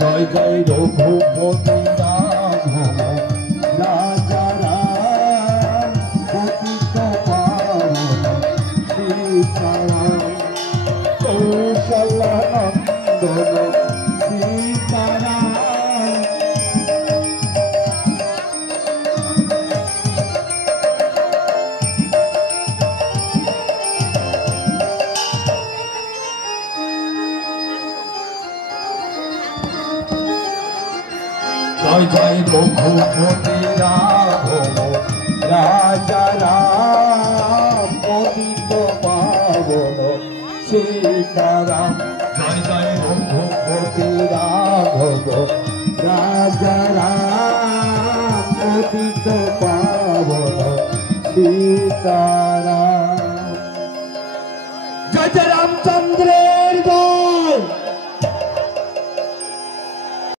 জয় জয় রঘুপতি রাঘব রাজা রাম পতিত পাবন সীতারাম কৌশলনন্দন সীতারাম। জয় জয় রঘুপতি রাঘব রাজা রাম পতিত পাবন সীতারাম। জয় জয় রঘুপতি রাঘব রাজা রাম পতিত পাবন সীতারাম। জয় জয় রামচন্দ্র